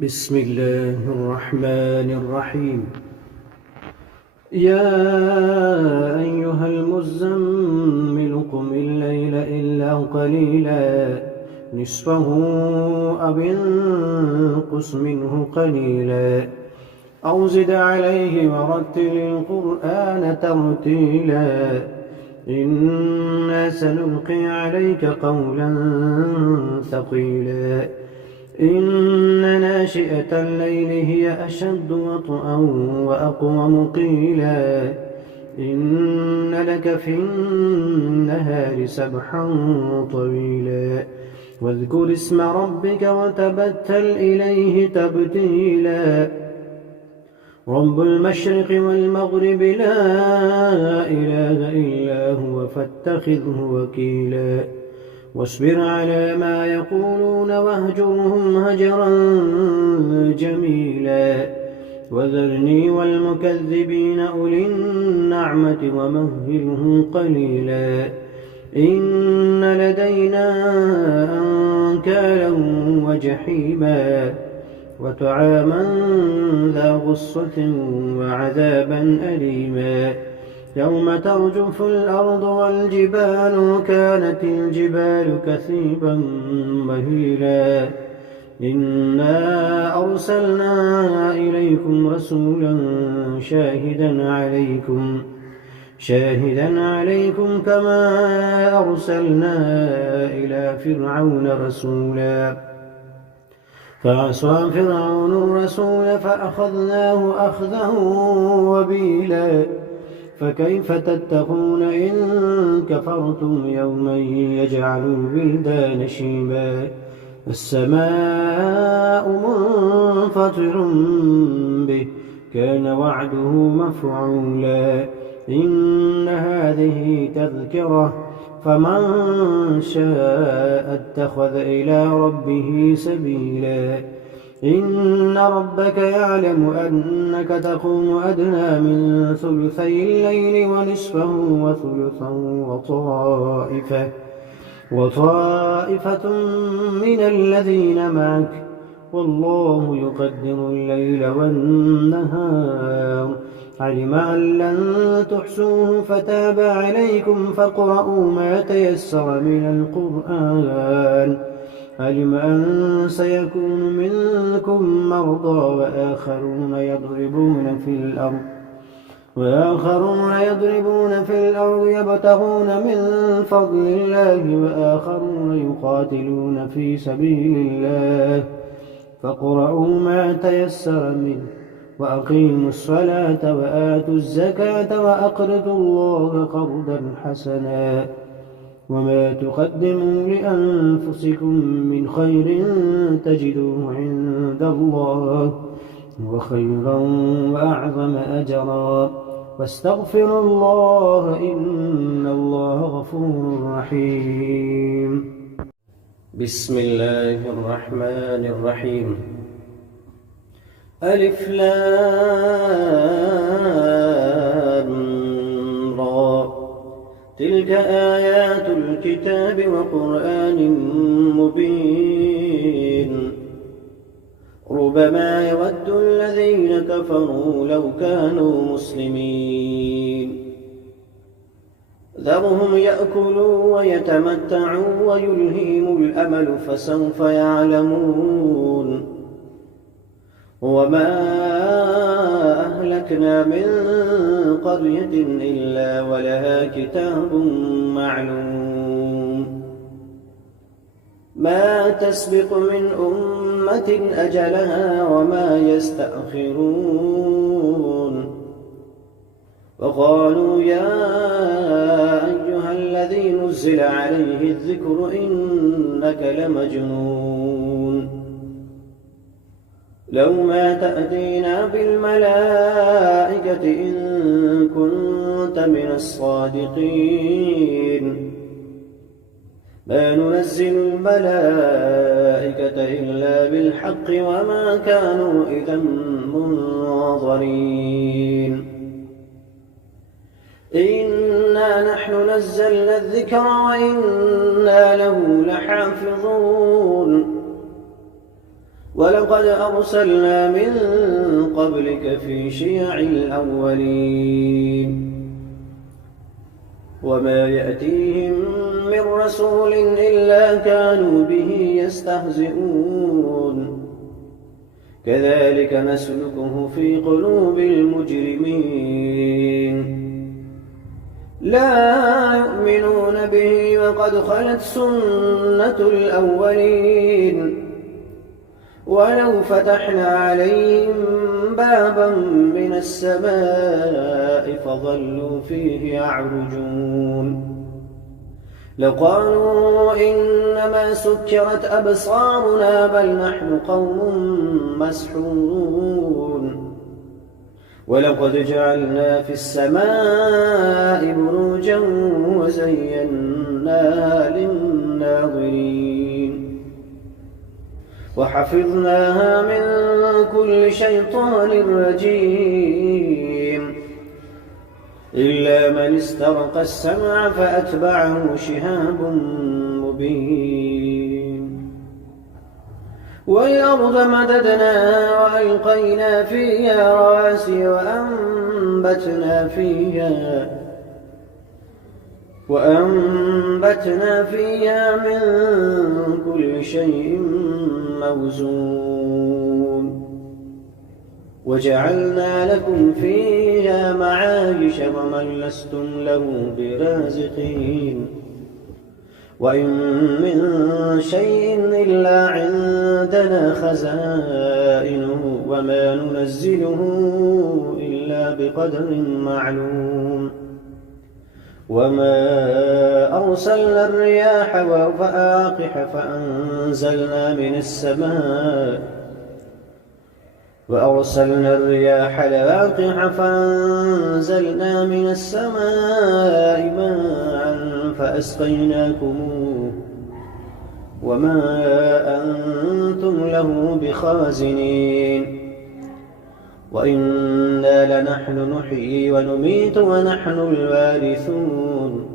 بسم الله الرحمن الرحيم. يا أيها المزمل قم الليل إلا قليلا نصفه أو انقص منه قليلا أو زد عليه ورتل القرآن ترتيلا إنا سنلقي عليك قولا ثقيلا إن ناشئة الليل هي أشد وطئا وأقوم قيلا إن لك في النهار سبحا طويلا واذكر اسم ربك وتبتل إليه تبتيلا رب المشرق والمغرب لا إله إلا هو فاتخذه وكيلا واصبر على ما يقولون واهجرهم هجرا جميلا وذرني والمكذبين أولي النعمة ومهلهم قليلا إن لدينا أنكالا وجحيما وطعاما ذا غصة وعذابا أليما يوم ترجف الأرض والجبال وكانت الجبال كثيبا مهيلا إنا أرسلنا إليكم رسولا شاهدا عليكم كما أرسلنا إلى فرعون رسولا فعصى فرعون الرسول فأخذناه أخذا وبيلا فكيف تتقون إن كفرتم يوما يجعل الولدان شيبا السماء منفطر به كان وعده مفعولا إن هذه تذكرة فمن شاء اتخذ إلى ربه سبيلا إن ربك يعلم أنك تقوم أدنى من ثلثي الليل ونصفه وثلثا وطائفة من الذين معك والله يقدر الليل والنهار علم أن لن تحصوه فتاب عليكم فاقرؤوا ما تيسر من القرآن علم أن سيكون منكم مرضى وآخرون يضربون في الأرض يبتغون من فضل الله وآخرون يقاتلون في سبيل الله فاقرؤوا ما تيسر منه وأقيموا الصلاة وآتوا الزكاة وأقرضوا الله قرضا حسنا وما تقدموا لأنفسكم من خير تجدوه عند الله وخيرا وأعظم أجرا واستغفروا الله إن الله غفور رحيم. بسم الله الرحمن الرحيم. ألف لام را تلك آيات الكتاب وقرآن مبين ربما يود الذين كفروا لو كانوا مسلمين ذرهم يأكلوا ويتمتعوا ويلهيهم الأمل فسوف يعلمون وما أهلكنا من قرية إلا ولها كتاب معلوم ما تسبق من أمة أجلها وما يستأخرون وقالوا يا أيها الذي نزل عليه الذكر إنك لمجنون لو ما تأتينا بالملائكة إن كنت من الصادقين ما ننزل الملائكة إلا بالحق وما كانوا إذا منظرين إنا نحن نزلنا الذكر وإنا له لحافظون ولقد أرسلنا من قبلك في شيع الأولين وما يأتيهم من رسول إلا كانوا به يستهزئون كذلك نسلكه في قلوب المجرمين لا يؤمنون به وقد خلت سنة الأولين ولو فتحنا عليهم بابا من السماء فظلوا فيه يعرجون لقالوا إنما سكرت أبصارنا بل نحن قوم مسحورون ولقد جعلنا في السماء بروجا وزيناها للناظرين وحفظناها من كل شيطان رجيم إلا من استرق السمع فأتبعه شهاب مبين والأرض مددناها وألقينا فيها رواسي وأنبتنا فيها من كل شيء موزون وجعلنا لكم فيها معايش ومن لستم له برازقين وإن من شيء إلا عندنا خزائنه وما ننزله إلا بقدر معلوم وما أرسلنا الرياح فآقح فأنزلنا من السماء ماء فأسقيناكموه وما أنتم له بخازنين وإنا لنحن نحيي ونميت ونحن الوارثون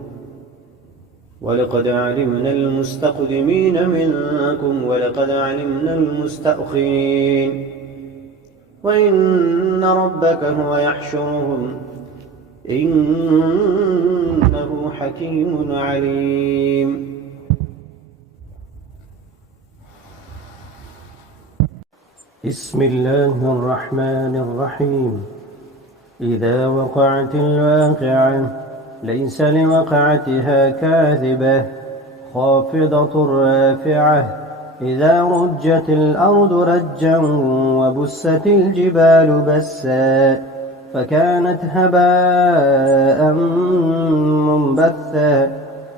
ولقد علمنا المستقدمين منكم ولقد علمنا المستأخرين وإن ربك هو يحشرهم إنه حكيم عليم بسم الله الرحمن الرحيم إذا وقعت الواقعة ليس لوقعتها كاذبة خافضة رافعة إذا رجت الأرض رجا وبست الجبال بسا فكانت هباء منبثا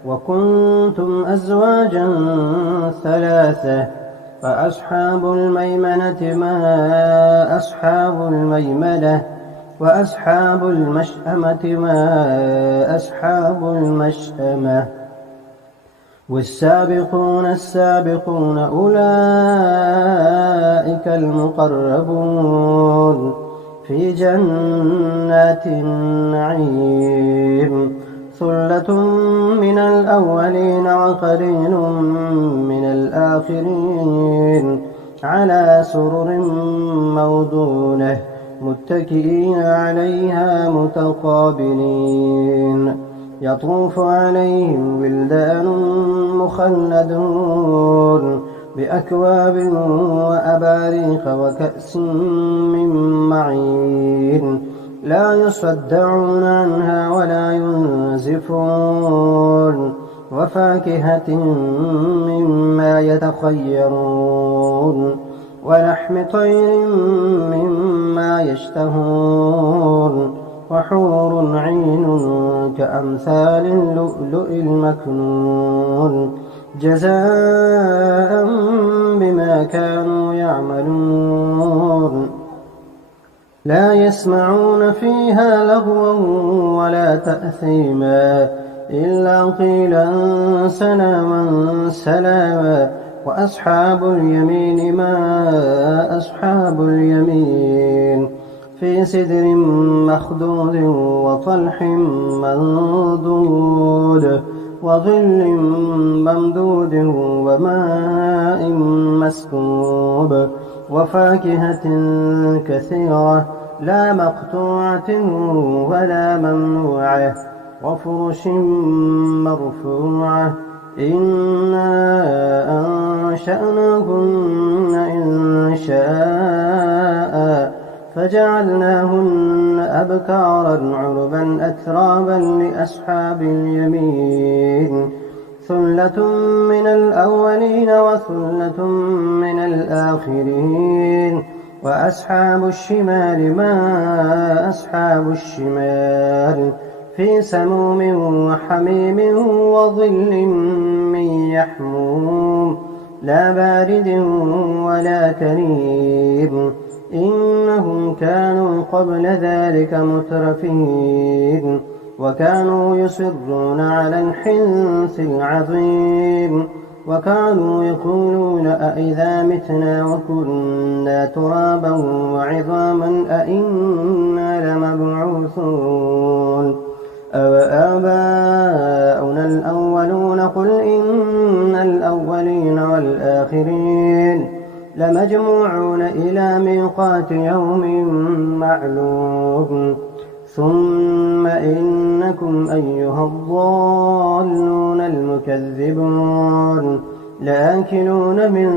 وكنتم أزواجا ثلاثة فأصحاب الميمنة ما أصحاب الميمنة وأصحاب المشأمة ما أصحاب المشأمة والسابقون السابقون أولئك المقربون في جنات النعيم ثلة من الأولين وقليل من الآخرين على سرر موضونة متكئين عليها متقابلين يطوف عليهم ولدان مخلدون بأكواب وأباريق وكأس من معين لا يصدعون عنها ولا ينزفون وفاكهة مما يتخيرون ولحم طير مما يشتهون وحور عين كأمثال اللؤلؤ المكنون جزاء بما كانوا يعملون لا يسمعون فيها لغوا ولا تأثيما إلا قيلا سلاما سلاما وأصحاب اليمين ما أصحاب اليمين في سدر مخضود وطلح منضود وظل ممدود وماء مسكوب وفاكهة كثيرة لا مقطوعة ولا ممنوعة وفرش مرفوعة إنا أنشأناهن إن شاء فجعلناهن أبكارا عربا أترابا لأصحاب اليمين ثلة من الأولين وثلة من الآخرين وأصحاب الشمال ما أصحاب الشمال في سموم وحميم وظل من يحموم لا بارد ولا كريم إنهم كانوا قبل ذلك مترفين وكانوا يصرون على الحنث العظيم وكانوا يقولون أئذا متنا وكنا ترابا وعظاما أئنا لمبعوثون أوآباؤنا الأولون قل إن الأولين والآخرين لمجموعون إلى ميقات يوم معلوم ثم إنكم أيها الضالون المكذبون لآكلون من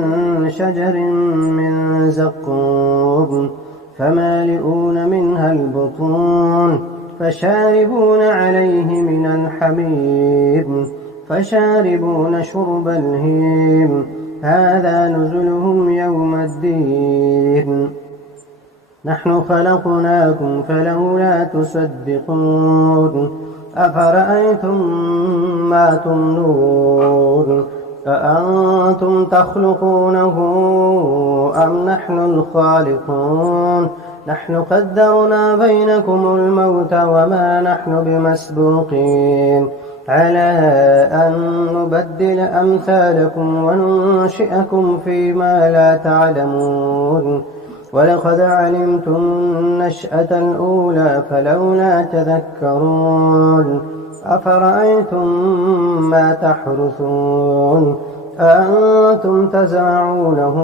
شجر من زقوم فمالئون منها البطون فشاربون عليه من الحميم فشاربون شرب الهيم هذا نزلهم يوم الدين نحن خلقناكم فلولا تصدقون أفرأيتم ما تمنون أأنتم تخلقونه أم نحن الخالقون نحن قدرنا بينكم الموت وما نحن بمسبوقين على أن نبدل أمثالكم وننشئكم فيما لا تعلمون ولقد علمتم النشأة الأولى فلولا تذكرون أفرأيتم ما تحرثون أأنتم تزرعونه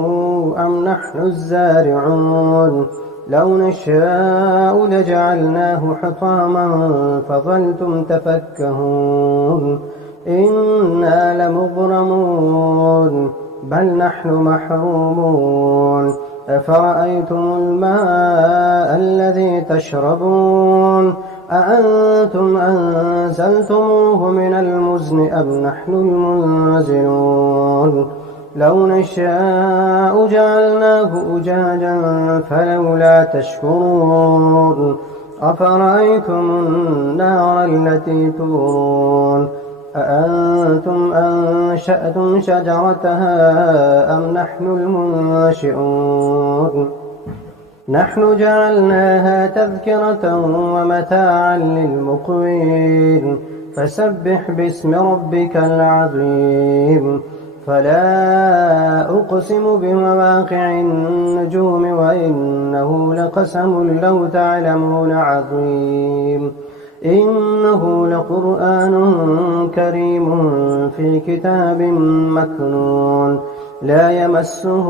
أم نحن الزارعون لو نشاء لجعلناه حطاما فظلتم تفكهون إنا لمغرمون بل نحن محرومون أفرأيتم الماء الذي تشربون أأنتم أنزلتموه من المزن أم نحن المنزلون لو نشاء جعلناه أجاجا فلولا تشكرون أفرأيتم النار التي تورون أأنتم أنشأتم شجرتها أم نحن المنشئون نحن جعلناها تذكرة ومتاعا للمقوين فسبح باسم ربك العظيم فلا أقسم بمواقع النجوم وإنه لقسم لو تعلمون عظيم إنه لقرآن كريم في كتاب مكنون لا يمسه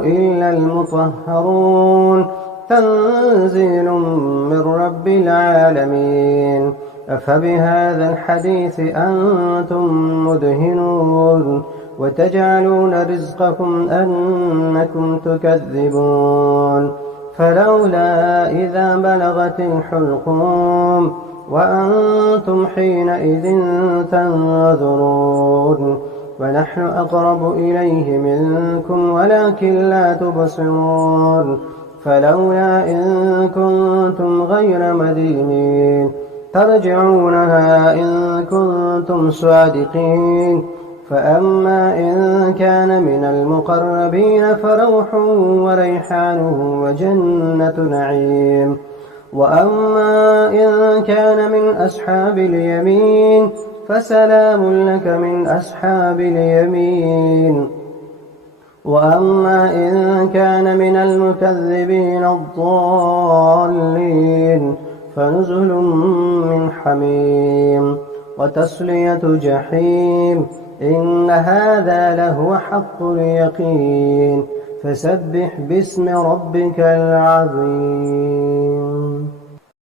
إلا المطهرون تنزيل من رب العالمين أفبهذا الحديث أنتم مدهنون وتجعلون رزقكم أنكم تكذبون فلولا إذا بلغت الحلقوم وأنتم حينئذ تنظرون ونحن أقرب إليه منكم ولكن لا تبصرون فلولا إن كنتم غير مدينين ترجعونها إن كنتم صادقين فأما إن كان من المقربين فروح وريحان وجنة نعيم وأما إن كان من أصحاب اليمين فسلام لك من أصحاب اليمين وأما إن كان من المكذبين الضالين فنزل من حميم وتصلية جحيم إن هذا لهو حق اليقين فسبح باسم ربك العظيم.